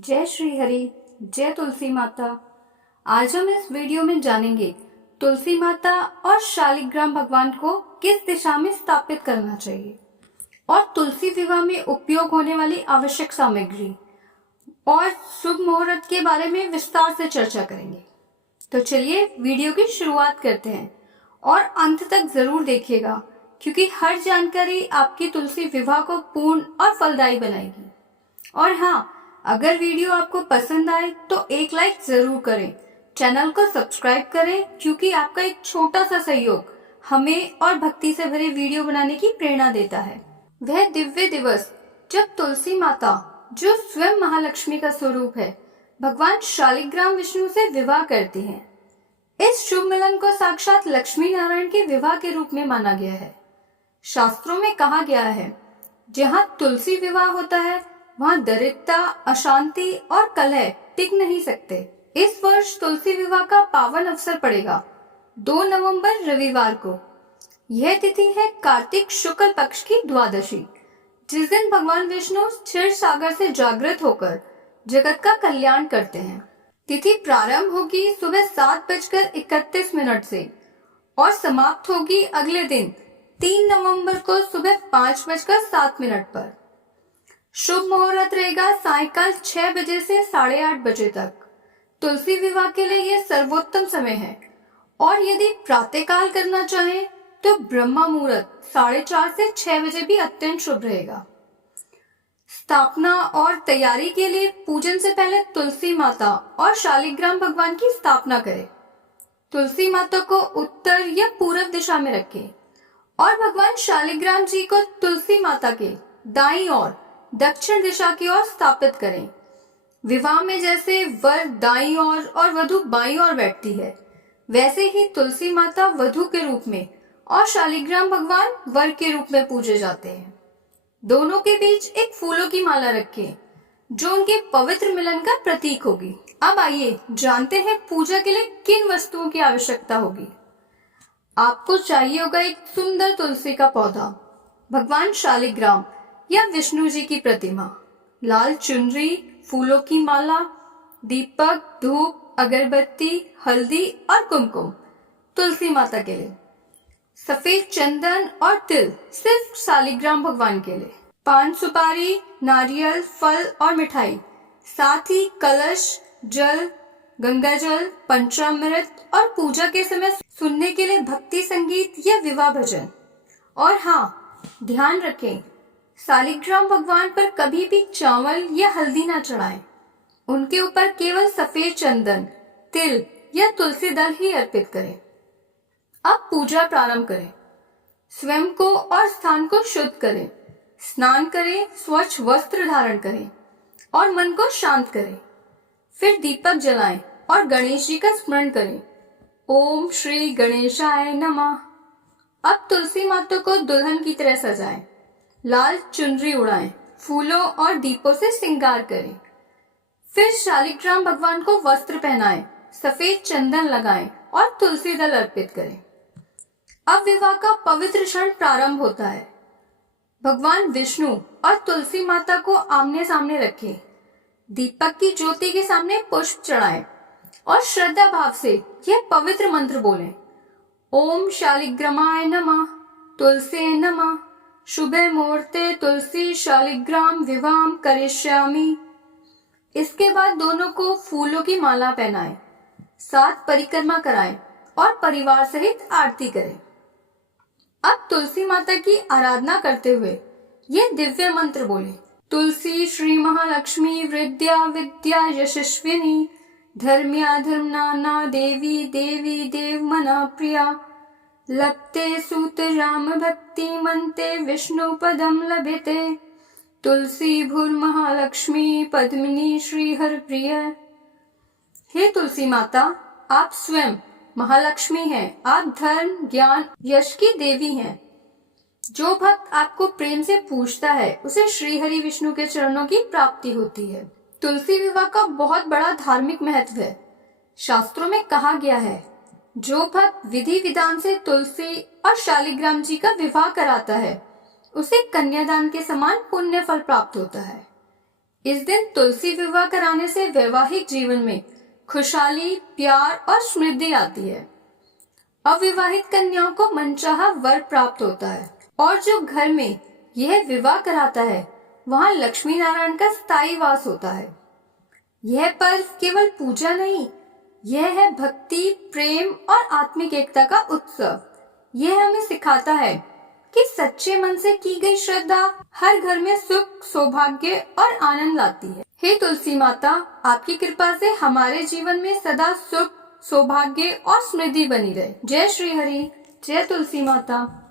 जय श्री हरि, जय तुलसी माता। आज हम इस वीडियो में जानेंगे तुलसी माता और शालिग्राम भगवान को किस दिशा में स्थापित करना चाहिए और तुलसी विवाह में उपयोग होने वाली आवश्यक सामग्री और शुभ मुहूर्त के बारे में विस्तार से चर्चा करेंगे। तो चलिए वीडियो की शुरुआत करते हैं और अंत तक जरूर देखिएगा, क्योंकि हर जानकारी आपकी तुलसी विवाह को पूर्ण और फलदायी बनाएगी। और हाँ, अगर वीडियो आपको पसंद आए तो एक लाइक जरूर करें, चैनल को सब्सक्राइब करें, क्योंकि आपका एक छोटा सा सहयोग हमें और भक्ति से भरे वीडियो बनाने की प्रेरणा देता है। वह दिव्य दिवस जब तुलसी माता, जो स्वयं महालक्ष्मी का स्वरूप है, भगवान शालिग्राम विष्णु से विवाह करती हैं। इस शुभ मिलन को साक्षात लक्ष्मी नारायण के विवाह के रूप में माना गया है। शास्त्रों में कहा गया है, जहाँ तुलसी विवाह होता है वहाँ दरिद्रता, अशांति और कलह टिक नहीं सकते। इस वर्ष तुलसी विवाह का पावन अवसर पड़ेगा 2 नवंबर रविवार को। यह तिथि है कार्तिक शुक्ल पक्ष की द्वादशी, जिस दिन भगवान विष्णु क्षीर सागर से जागृत होकर जगत का कल्याण करते हैं। तिथि प्रारंभ होगी सुबह 7:31 से और समाप्त होगी अगले दिन 3 नवंबर को सुबह 5:07 पर। शुभ मुहूर्त रहेगा सायंकाल 6 बजे से 8:30 बजे तक। तुलसी विवाह के लिए यह सर्वोत्तम समय है और यदि प्रातःकाल करना चाहें तो ब्रह्मा मुहूर्त 4:30 से 6 बजे भी अत्यंत शुभ रहेगा। स्थापना और तैयारी के लिए पूजन से पहले तुलसी माता और शालिग्राम भगवान की स्थापना करें। तुलसी माता को उत्तर या पूर्व दिशा में रखें और भगवान शालिग्राम जी को तुलसी माता के दाईं ओर दक्षिण दिशा की ओर स्थापित करें। विवाह में जैसे वर दाईं ओर और वधु बाईं ओर बैठती है, वैसे ही तुलसी माता वधु के रूप में और शालिग्राम भगवान वर के रूप में पूजे जाते हैं। दोनों के बीच एक फूलों की माला रखें, जो उनके पवित्र मिलन का प्रतीक होगी। अब आइए जानते हैं पूजा के लिए किन वस्तुओं की आवश्यकता होगी। आपको चाहिए होगा एक सुंदर तुलसी का पौधा, भगवान शालिग्राम या विष्णु जी की प्रतिमा, लाल चुनरी, फूलों की माला, दीपक, धूप, अगरबत्ती, हल्दी और कुमकुम तुलसी माता के लिए, सफेद चंदन और तिल सिर्फ शालिग्राम भगवान के लिए, पान सुपारी, नारियल, फल और मिठाई, साथ ही कलश, जल, गंगा जल, पंचामृत और पूजा के समय सुनने के लिए भक्ति संगीत या विवाह भजन। और हाँ, ध्यान रखें, शालिग्राम भगवान पर कभी भी चावल या हल्दी ना चढ़ाएं। उनके ऊपर केवल सफेद चंदन, तिल या तुलसी दल ही अर्पित करें। अब पूजा प्रारंभ करें। स्वयं को और स्थान को शुद्ध करें, स्नान करें, स्वच्छ वस्त्र धारण करें और मन को शांत करें। फिर दीपक जलाएं और गणेश जी का स्मरण करें। ओम श्री गणेशाय नमः। अब तुलसी माता को दुल्हन की तरह सजाएं, लाल चुनरी उड़ाएं, फूलों और दीपों से श्रृंगार करें। फिर शालिग्राम भगवान को वस्त्र पहनाएं, सफेद चंदन लगाएं और तुलसी दल अर्पित करें। अब विवाह का पवित्र क्षण प्रारंभ होता है। भगवान विष्णु और तुलसी माता को आमने सामने रखें, दीपक की ज्योति के सामने पुष्प चढ़ाएं और श्रद्धा भाव से यह पवित्र मंत्र बोलें। ओम शालिग्रामाय नमः, तुलसी नमः, शुभे मुहूर्ते तुलसी शालिग्राम विवाह करिष्यामि। इसके बाद दोनों को फूलों की माला पहनाएं, 7 परिक्रमा कराएं और परिवार सहित आरती करें। अब तुलसी माता की आराधना करते हुए यह दिव्य मंत्र बोले। तुलसी श्री महालक्ष्मी विद्या विद्या यशस्विनी, धर्म्या धर्मनाना देवी देवी देव मना प्रिया, लभते सूत राम भक्ति मनते विष्णु पदम लभते, तुलसी भूर महालक्ष्मी पद्मिनी श्री हर प्रिय। हे तुलसी माता, आप स्वयं महालक्ष्मी हैं। आप धर्म, ज्ञान, यश की देवी हैं। जो भक्त आपको प्रेम से पूजता है उसे श्री हरि विष्णु के चरणों की प्राप्ति होती है। तुलसी विवाह का बहुत बड़ा धार्मिक महत्व है। शास्त्रों में कहा गया है, जो भक्त विधि विधान से तुलसी और शालिग्राम जी का विवाह कराता है उसे कन्यादान के समान पुण्य फल प्राप्त होता है। इस दिन तुलसी विवाह कराने से वैवाहिक जीवन में खुशहाली, प्यार और समृद्धि आती है। अविवाहित कन्याओं को मनचाहा वर प्राप्त होता है और जो घर में यह विवाह कराता है वहां लक्ष्मी नारायण का स्थायी वास होता है। यह पर्व केवल पूजा नहीं, यह है भक्ति, प्रेम और आत्मिक एकता का उत्सव। यह हमें सिखाता है कि सच्चे मन से की गई श्रद्धा हर घर में सुख, सौभाग्य और आनंद लाती है। हे तुलसी माता, आपकी कृपा से हमारे जीवन में सदा सुख, सौभाग्य और समृद्धि बनी रहे। जय श्री हरि, जय तुलसी माता।